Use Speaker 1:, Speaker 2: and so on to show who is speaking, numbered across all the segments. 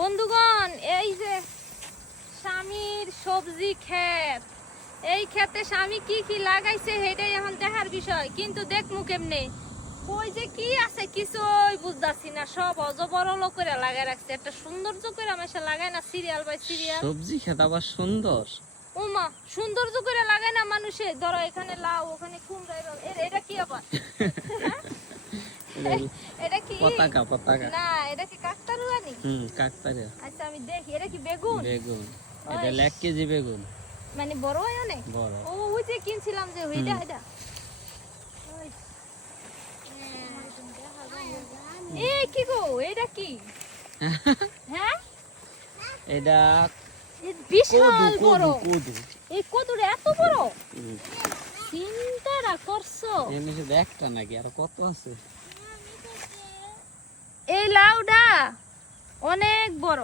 Speaker 1: বন্ধুগণ এই যে স্বামীর সবজি ক্ষেত এই ক্ষেতে স্বামী কি কি লাগাইছে সেটাই এখন দেখার বিষয়। কিন্তু দেখমু কেমনে কই যে কি আছে কিছুই বুঝতাছি না। সব অজবরল করে লাগাই রাখছে। একটা সৌন্দর্য করে মেশা লাগায় না সিরিয়াল বাই সিরিয়াল
Speaker 2: সবজি খেতে আবার সুন্দর?
Speaker 1: ওমা সৌন্দর্য করে লাগায় না মানুষে। ধরো এখানে লাউ ওখানে কুমড়া। এটা কি আবার? এটা কি?
Speaker 2: পতাকা পতাকা।
Speaker 1: না
Speaker 2: হুম
Speaker 1: আচ্ছা আমি দেখি এটা কি বেগুন?
Speaker 2: বেগুন। এটা এক কেজি বেগুন।
Speaker 1: মানে বড় হয় অনেক?
Speaker 2: বড়।
Speaker 1: ও ওই যে কিনছিলাম যে ওইটা
Speaker 2: হুম।
Speaker 1: এ কি গো এটা কি? হ্যাঁ?
Speaker 2: এটা
Speaker 1: বিশাল বড়
Speaker 2: কদু কদু।
Speaker 1: এই কদুটা এত বড়? চিন্তাটা করছ
Speaker 2: এর নিচে একটা নাকি? আর কত আছে?
Speaker 1: এই লাউডা! অনেক বড়।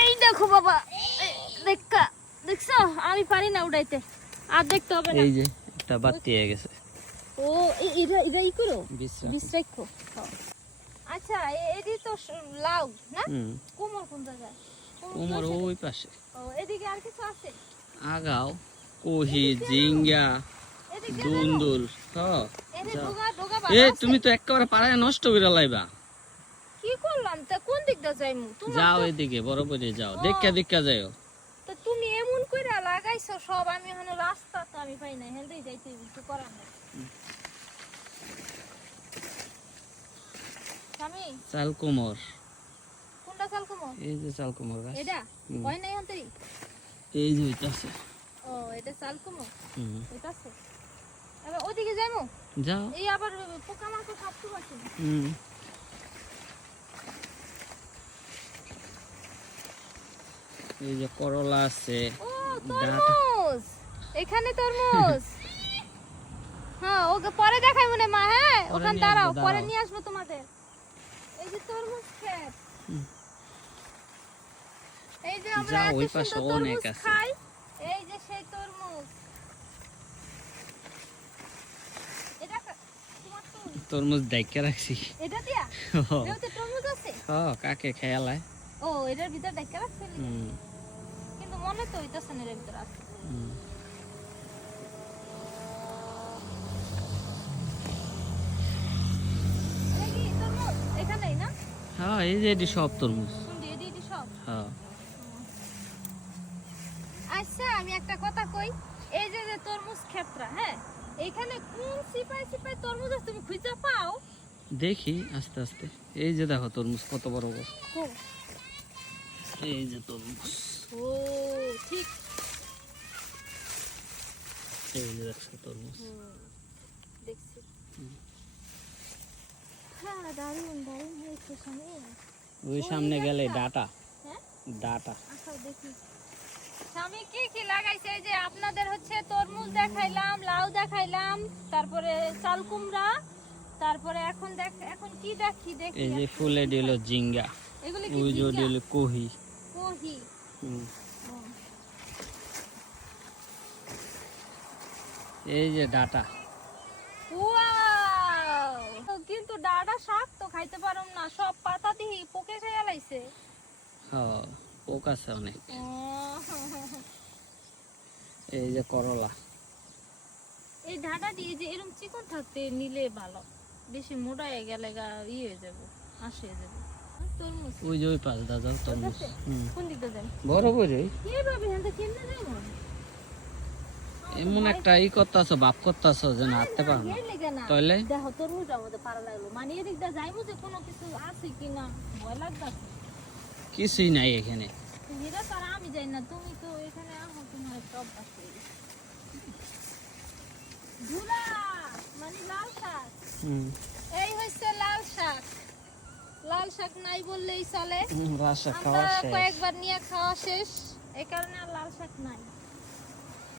Speaker 1: এই দেখো বাবা দেখা দেখছ? আমি পারি না উড়াইতে। আর দেখতে হবে না।
Speaker 2: এই যে একটা বাতি হয়ে গেছে।
Speaker 1: ও এটা এটা ই করো? বিষ রাখো আচ্ছা এ- এটি তো লাউ না? কোমর কোন জায়গায়? কোমর
Speaker 2: ওই পাশে।
Speaker 1: ও এদিকে আর কিছু আছে?
Speaker 2: আগাও কহি জিঙ্গা দুন্দুল হ
Speaker 1: এনে
Speaker 2: যাও।
Speaker 1: ডোগা ডোগা
Speaker 2: এ তুমি তো একেবারে পাড়ায় নষ্ট করে লাইবা।
Speaker 1: তা যাইমু?
Speaker 2: যাও এদিকে বরাবরই যাও। দেখা দেখা যাও
Speaker 1: তো তুমি এমন কইরা লাগাইছো সব আমি রাস্তা তো আমি পাই না হেলতেই যাইতে কিছু করার নাই। স্বামী?
Speaker 2: চাল কোমর
Speaker 1: কোনটা চাল কমো
Speaker 2: এই যে চাল কোমর গাছ।
Speaker 1: এটা?
Speaker 2: হুম।
Speaker 1: নাই অন্তরি
Speaker 2: এই যে হইতাছে
Speaker 1: ও এটা চাল কমো
Speaker 2: হুম।
Speaker 1: এটা আছে? এবার ওদিকে যাইমু?
Speaker 2: যাও।
Speaker 1: এই আবার পোকামাকড় পারছি না
Speaker 2: হুম। এই যে করলা আছে ডাটা।
Speaker 1: এখানে তরমুজ! হ্যাঁ ওকে পরে দেখাই মনে মা হ্যাঁ? ওখানে দাঁড়াও পরে নিয়ে আসব তোমাদের। এই যে তরমুজ
Speaker 2: হুম।
Speaker 1: এই যে আমরা
Speaker 2: ওই পাশে অনেক আছে।
Speaker 1: খাই এই যে সেই তরমুজ। এটা তরমুজ।
Speaker 2: রাখছি।
Speaker 1: এটা দিয়া? তরমুজ আছে?
Speaker 2: কাকে খেয়ালায়?
Speaker 1: ও এটার ভিতর দেখা রাখছে
Speaker 2: হুম।
Speaker 1: কিন্তু মনে তো হইতাছে না?
Speaker 2: হ্যাঁ এই যে এটি সব তরমুজ। হ্যাঁ।
Speaker 1: আচ্ছা আমি একটা কথা কই। এই যে যে তরমুজ ক্ষেত্রা হ্যাঁ? এখানে কোন সিপাই সিপাই তরমুজ আছে তুমি খুঁজে পাও?
Speaker 2: দেখি আস্তে আস্তে। এই যে দেখো তরমুজ কত বড় বড়। এই যে তরমুজ।
Speaker 1: ও ঠিক।
Speaker 2: এই যে দেখছ তরমুজ।
Speaker 1: দেখছি। হ্যাঁ দারুণ দারুণ হয়েছে স্বামী
Speaker 2: ওই সামনে গেলে ডাটা।
Speaker 1: হ্যাঁ?
Speaker 2: ডাটা।
Speaker 1: আচ্ছা দেখি। স্বামী কি কি লাগাইছে? যে আপনাদের হচ্ছে তরমুজ দেখাইলাম লাউ দেখাইলাম তারপরে চাল কুমড়া তারপরে এখন দেখ এখন কি দেখি দেখি
Speaker 2: এই যে ফুলে দিল জিঙ্গা
Speaker 1: এগুলি কি জিঙ্গা?
Speaker 2: কহি। হুম। এই যে ডাটা।
Speaker 1: ওয়াও! কিন্তু ডাডা শাক তো খাইতে পারুম না সব পাতা দিহি পোকে খেয়ে লাইছে।
Speaker 2: হ্যাঁ পোক আছে অনেক। এই যে করলা।
Speaker 1: এই ডাডা দিয়ে যে এরকম চিকন থাকতে নিলে ভালো। বেশি মোটা হয়ে গেলে গা ইয়ে হয়ে যাব আশ হয়ে যাবে।
Speaker 2: ওই যে ওই পাশ দাদা তরমুজ।
Speaker 1: আছে? কোন
Speaker 2: বড় বড়?
Speaker 1: কেমনে
Speaker 2: এমন একটা ই করতেছ বাপ করতেছ যে না হাঁটতে পারো না। তাইলে?
Speaker 1: দেখো তরমুজ আমাদের পারা লাগল। মানে এদিকটা যাইবো যে কোনো কিছু আছে কিনা ভয় লাগতাছে।
Speaker 2: কিছুই নাই এখানে।
Speaker 1: হীরা তো আমি যাই না তুমি তো এখানে আহো তোমার গেছে। ধুলা মানে লাল শাক।
Speaker 2: হুম।
Speaker 1: এই হচ্ছে লাল শাক। লাল শাক নাই বললেই চলে। আমরা
Speaker 2: খাওয়া শেষ।
Speaker 1: কয়েকবার নিয়ে খাওয়া শেষ। এই কারণে আর লাল শাক নাই।